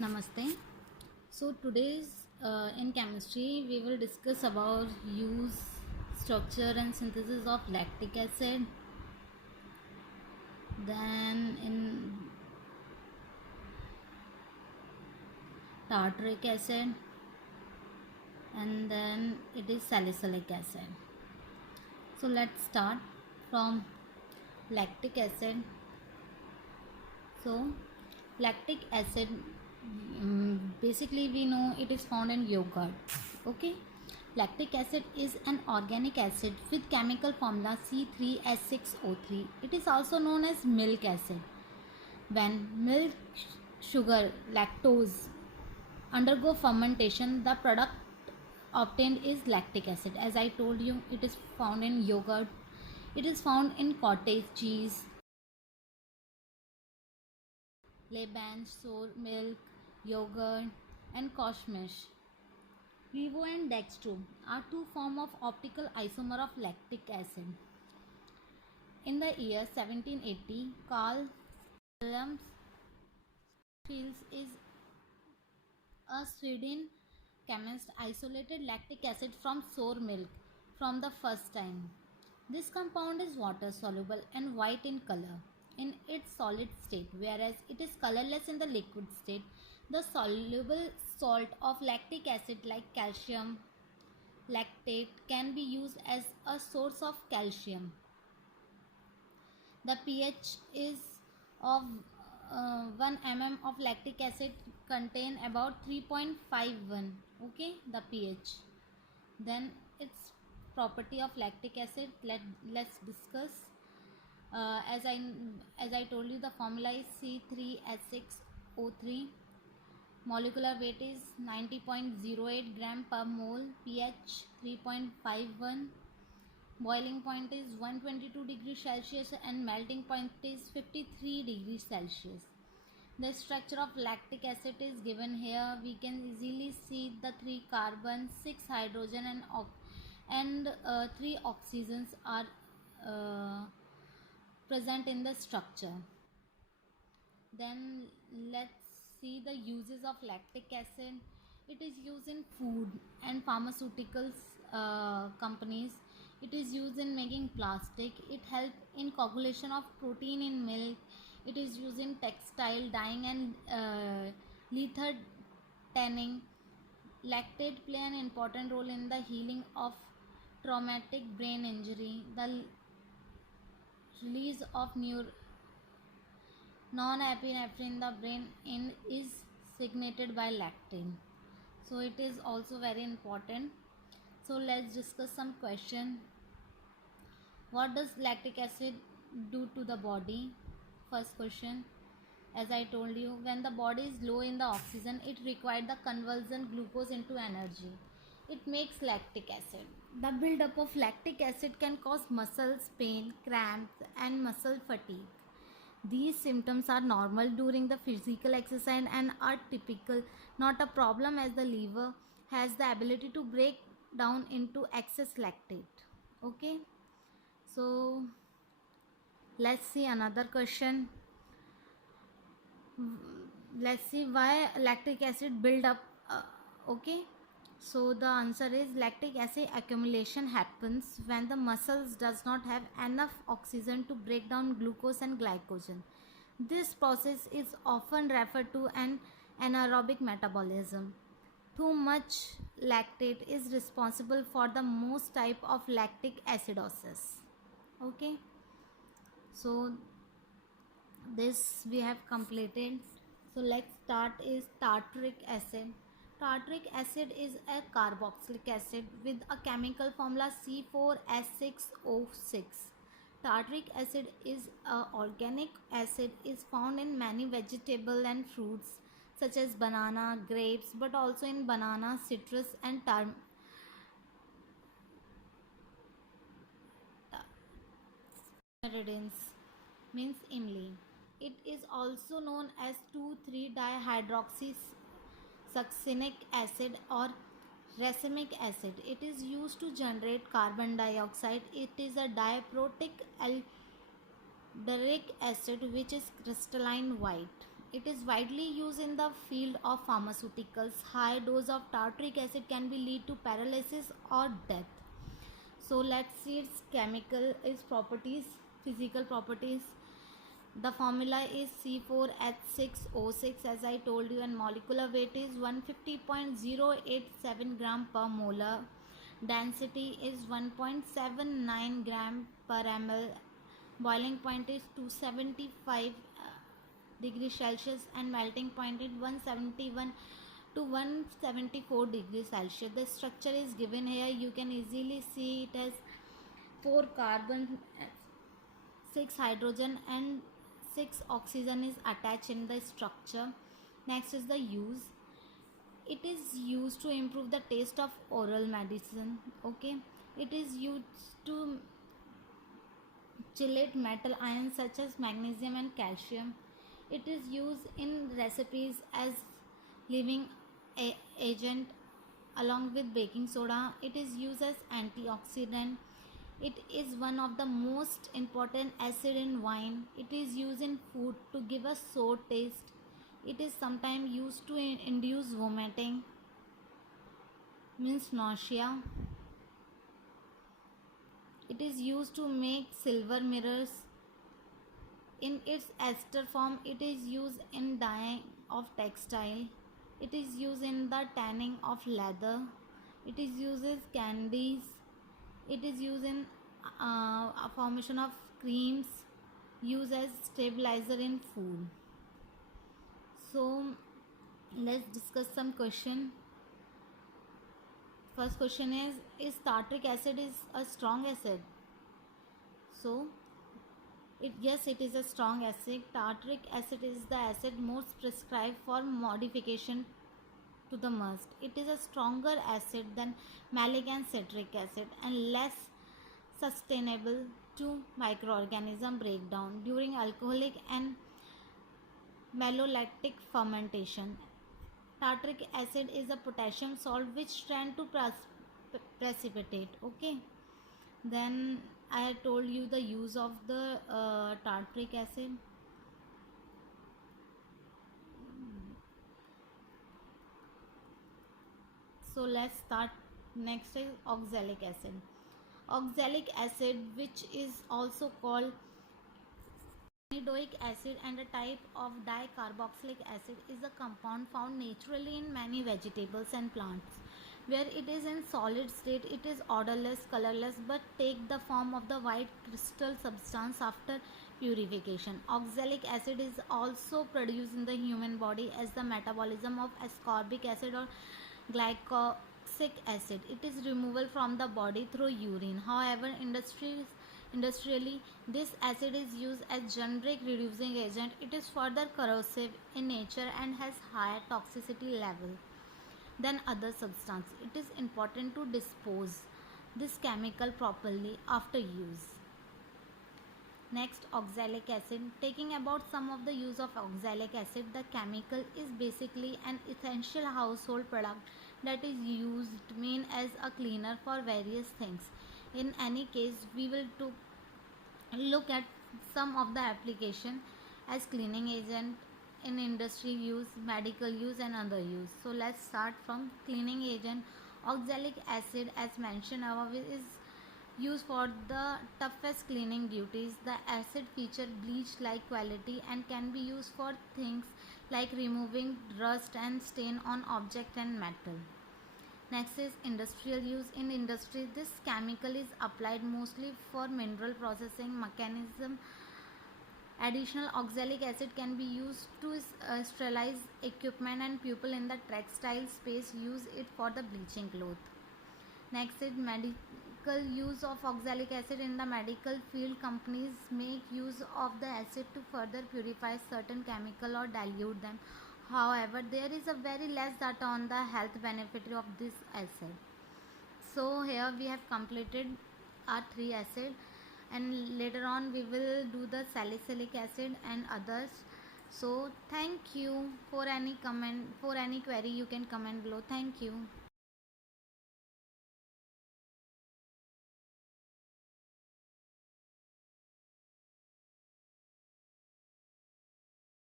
Namaste. So today's in chemistry we will discuss about use, structure and synthesis of lactic acid. Then in tartaric acid, and then it is salicylic acid. So let's start from lactic acid. So lactic acid, basically we know it is found in yogurt. Okay, lactic acid is an organic acid with chemical formula C3H6O3. It is also known as milk acid. When milk, sugar, lactose undergo fermentation, the product obtained is lactic acid. As I told you, it is found in yogurt, it is found in cottage cheese, Lebanon, sour milk, yogurt, and Koshmish. Levo and dextro are two forms of optical isomer of lactic acid. In the year 1780, Carl Wilhelm Scheele is a Swedish chemist isolated lactic acid from sour milk from the first time. This compound is water soluble and white in color in its solid state, whereas it is colorless in the liquid state. The soluble salt of lactic acid, like calcium lactate, can be used as a source of calcium. The pH is of 1 mm of lactic acid contain about 3.51. Okay, the pH. Then its property of lactic acid, let's discuss. As I told you, the formula is C3H6O3. Molecular weight is 90.08 gram per mole. pH 3.51. Boiling point is 122 degrees Celsius and melting point is 53 degrees Celsius. The structure of lactic acid is given here. We can easily see the 3 carbons, 6 hydrogen and 3 oxygens are present in the structure. Then let's see the uses of lactic acid. It is used in food and pharmaceuticals companies. It is used in making plastic. It helps in coagulation of protein in milk. It is used in textile dyeing and leather tanning. Lactate play an important role in the healing of traumatic brain injury. The release of non-epinephrine in the brain is signated by lactate. So it is also very important. So let's discuss some question. What does lactic acid do to the body? First question. As I told you, when the body is low in the oxygen, it requires the conversion glucose into energy. It makes lactic acid. The buildup of lactic acid can cause muscles pain, cramps, and muscle fatigue. These symptoms are normal during the physical exercise and are typical, not a problem, as the liver has the ability to break down into excess lactate. Okay, so let's see another question. Let's see why lactic acid build up. Okay, so the answer is lactic acid accumulation happens when the muscles does not have enough oxygen to break down glucose and glycogen. This process is often referred to an anaerobic metabolism. Too much lactate is responsible for the most type of lactic acidosis. Okay, so this we have completed. So let's start is tartaric acid. Tartaric acid is a carboxylic acid with a chemical formula C4H6O6. Tartaric acid is a organic acid is found in many vegetables and fruits such as banana, grapes, but also in banana, citrus and tamarinds, means imli. It is also known as 2,3-dihydroxysuccinic acid or racemic acid. It is used to generate carbon dioxide. It is a diprotic alderic acid which is crystalline white. It is widely used in the field of pharmaceuticals. High dose of tartaric acid can be lead to paralysis or death. So let's see its chemical its properties, physical properties. The formula is C4H6O6 as I told you, and molecular weight is 150.087 gram per molar. Density is 1.79 gram per ml. Boiling point is 275 degrees Celsius and melting point is 171 to 174 degrees Celsius. The structure is given here. You can easily see it as 4 carbon, 6 hydrogen and 6 oxygen is attached in the structure. Next is the use. It is used to improve the taste of oral medicine. Okay, it is used to chelate metal ions such as magnesium and calcium. It is used in recipes as living agent along with baking soda. It is used as antioxidant. It is one of the most important acid in wine. It is used in food to give a sour taste. It is sometimes used to induce vomiting, means nausea. It is used to make silver mirrors. In its ester form, it is used in dyeing of textile. It is used in the tanning of leather. It is used as candies. It is used in a formation of creams, used as stabilizer in food. So let's discuss some question. First question is tartaric acid is a strong acid? So yes, it is a strong acid. Tartaric acid is the acid most prescribed for modification to the must. It is a stronger acid than malic and citric acid and less sustainable to microorganism breakdown during alcoholic and malolactic fermentation. Tartaric acid is a potassium salt which tend to precipitate. Okay, then I told you the use of the tartaric acid. So let's start. Next is oxalic acid. Oxalic acid, which is also called anidoic acid and a type of dicarboxylic acid, is a compound found naturally in many vegetables and plants. Where it is in solid state, it is odorless, colorless, but take the form of the white crystal substance after purification. Oxalic acid is also produced in the human body as the metabolism of ascorbic acid or glycosic acid. It is removal from the body through urine. However, industrially, this acid is used as generic reducing agent. It is further corrosive in nature and has higher toxicity level than other substances. It is important to dispose this chemical properly after use. Next, oxalic acid. Taking about some of the use of oxalic acid, the chemical is basically an essential household product that is used main as a cleaner for various things. In any case, we will look at some of the application as cleaning agent in industry use, medical use and other use. So let's start from cleaning agent. Oxalic acid, as mentioned above, is used for the toughest cleaning duties. The acid feature bleach-like quality and can be used for things like removing rust and stain on object and metal. Next is industrial use. In industry, this chemical is applied mostly for mineral processing mechanism. Additional oxalic acid can be used to sterilize equipment and people in the textile space use it for the bleaching cloth. Next is medical use of oxalic acid. In the medical field, companies make use of the acid to further purify certain chemical or dilute them. However, there is a very less data on the health benefit of this acid. So here we have completed our 3 acid, and later on we will do the salicylic acid and others. So thank you. For any comment, for any query, you can comment below. Thank you.